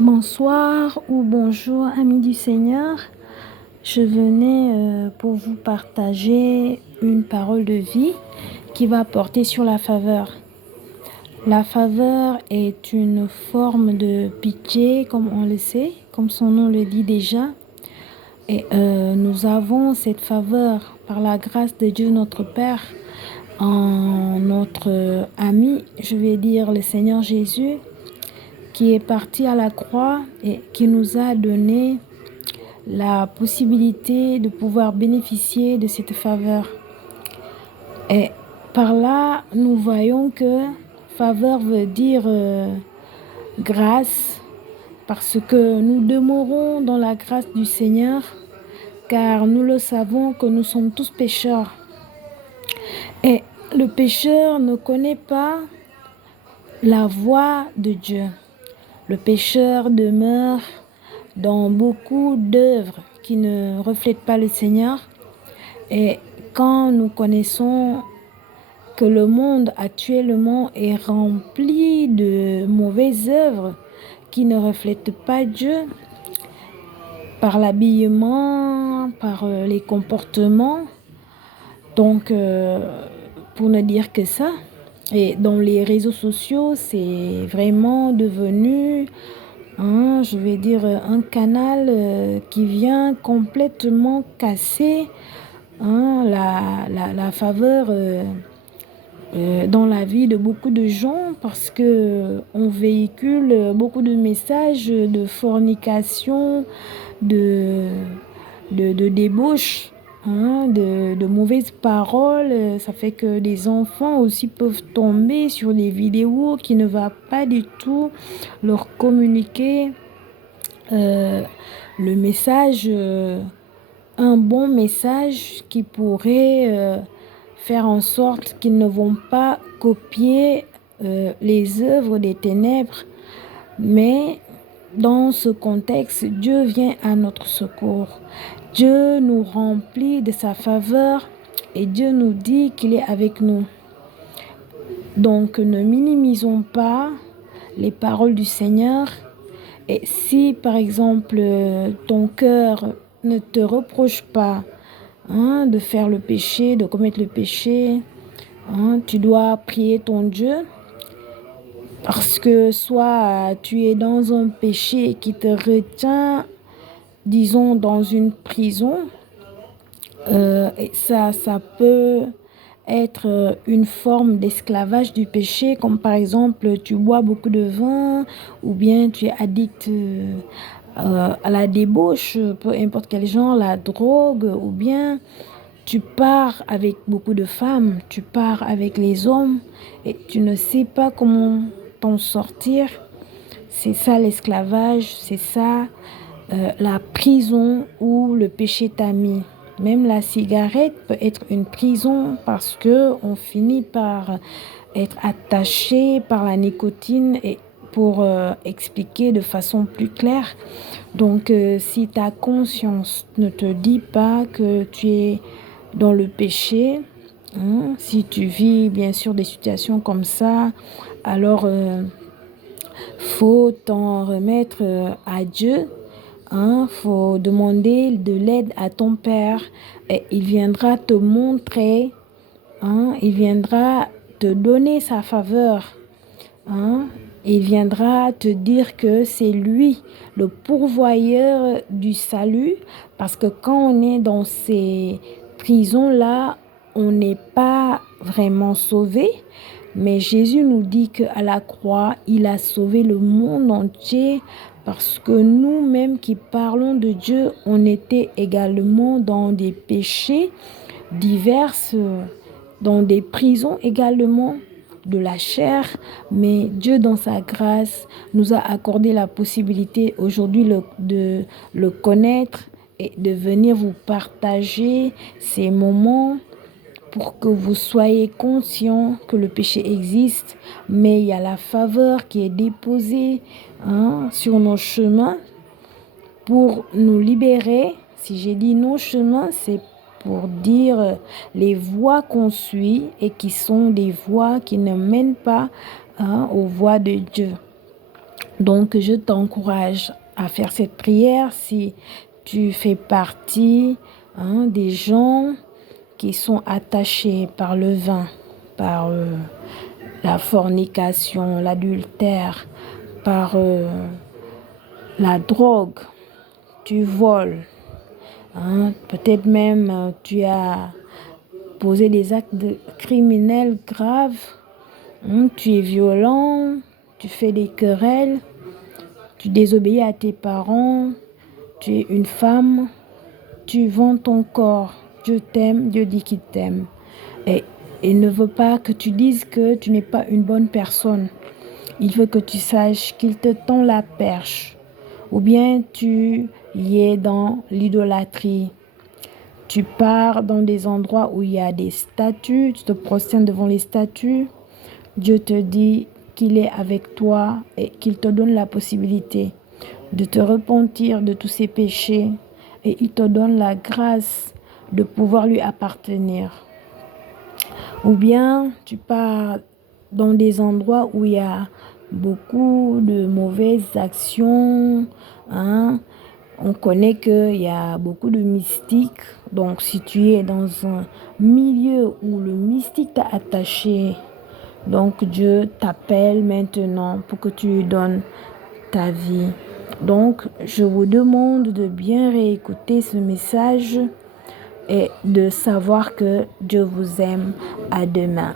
Bonsoir ou bonjour amis du Seigneur. Je venais pour vous partager une parole de vie qui va porter sur la faveur. La faveur est une forme de pitié, comme on le sait, comme son nom le dit déjà. Et nous avons cette faveur par la grâce de Dieu notre Père en notre ami, je vais dire le Seigneur Jésus, qui est parti à la croix et qui nous a donné la possibilité de pouvoir bénéficier de cette faveur. Et par là, nous voyons que faveur veut dire grâce, parce que nous demeurons dans la grâce du Seigneur, car nous le savons que nous sommes tous pécheurs. Et le pécheur ne connaît pas la voie de Dieu. Le pécheur demeure dans beaucoup d'œuvres qui ne reflètent pas le Seigneur. Et quand nous connaissons que le monde actuellement est rempli de mauvaises œuvres qui ne reflètent pas Dieu, par l'habillement, par les comportements, donc pour ne dire que ça. Et dans les réseaux sociaux, c'est vraiment devenu je vais dire un canal qui vient complètement casser la faveur dans la vie de beaucoup de gens, parce que on véhicule beaucoup de messages de fornication, de débauche, de mauvaises paroles. Ça fait que les enfants aussi peuvent tomber sur des vidéos qui ne vont pas du tout leur communiquer le message, un bon message qui pourrait faire en sorte qu'ils ne vont pas copier les œuvres des ténèbres. Mais dans ce contexte, Dieu vient à notre secours. Dieu nous remplit de sa faveur et Dieu nous dit qu'il est avec nous. Donc ne minimisons pas les paroles du Seigneur. Et si par exemple ton cœur ne te reproche pas de faire le péché, de commettre le péché, tu dois prier ton Dieu, parce que soit tu es dans un péché qui te retient, disons, dans une prison, et ça peut être une forme d'esclavage du péché, comme par exemple tu bois beaucoup de vin, ou bien tu es addict à la débauche, peu importe quel genre, la drogue, ou bien tu pars avec beaucoup de femmes, tu pars avec les hommes et tu ne sais pas comment t'en sortir. C'est ça l'esclavage, c'est ça la prison où le péché t'a mis. Même la cigarette peut être une prison, parce que on finit par être attaché par la nicotine. Et pour expliquer de façon plus claire, donc si ta conscience ne te dit pas que tu es dans le péché, si tu vis bien sûr des situations comme ça, alors faut t'en remettre à Dieu. Faut demander de l'aide à ton Père, et il viendra te montrer, il viendra te donner sa faveur, il viendra te dire que c'est lui le pourvoyeur du salut, parce que quand on est dans ces prisons-là, on n'est pas vraiment sauvé. Mais Jésus nous dit qu'à la croix, il a sauvé le monde entier, parce que nous-mêmes qui parlons de Dieu, on était également dans des péchés divers, dans des prisons également de la chair. Mais Dieu, dans sa grâce, nous a accordé la possibilité aujourd'hui de le connaître et de venir vous partager ces moments, pour que vous soyez conscients que le péché existe, mais il y a la faveur qui est déposée sur nos chemins pour nous libérer. Si j'ai dit nos chemins, c'est pour dire les voies qu'on suit et qui sont des voies qui ne mènent pas aux voies de Dieu. Donc, je t'encourage à faire cette prière si tu fais partie des gens qui sont attachés par le vin, par la fornication, l'adultère, par la drogue, tu voles, peut-être même tu as posé des actes criminels graves, tu es violent, tu fais des querelles, tu désobéis à tes parents, tu es une femme, tu vends ton corps. Dieu t'aime, Dieu dit qu'il t'aime. Et il ne veut pas que tu dises que tu n'es pas une bonne personne. Il veut que tu saches qu'il te tend la perche. Ou bien tu y es dans l'idolâtrie. Tu pars dans des endroits où il y a des statues, tu te prosternes devant les statues. Dieu te dit qu'il est avec toi et qu'il te donne la possibilité de te repentir de tous ces péchés et il te donne la grâce de pouvoir lui appartenir. Ou bien tu pars dans des endroits où il y a beaucoup de mauvaises actions. On connaît qu'il y a beaucoup de mystiques. Donc si tu es dans un milieu où le mystique t'a attaché, donc Dieu t'appelle maintenant pour que tu lui donnes ta vie. Donc je vous demande de bien réécouter ce message et de savoir que Dieu vous aime. À demain.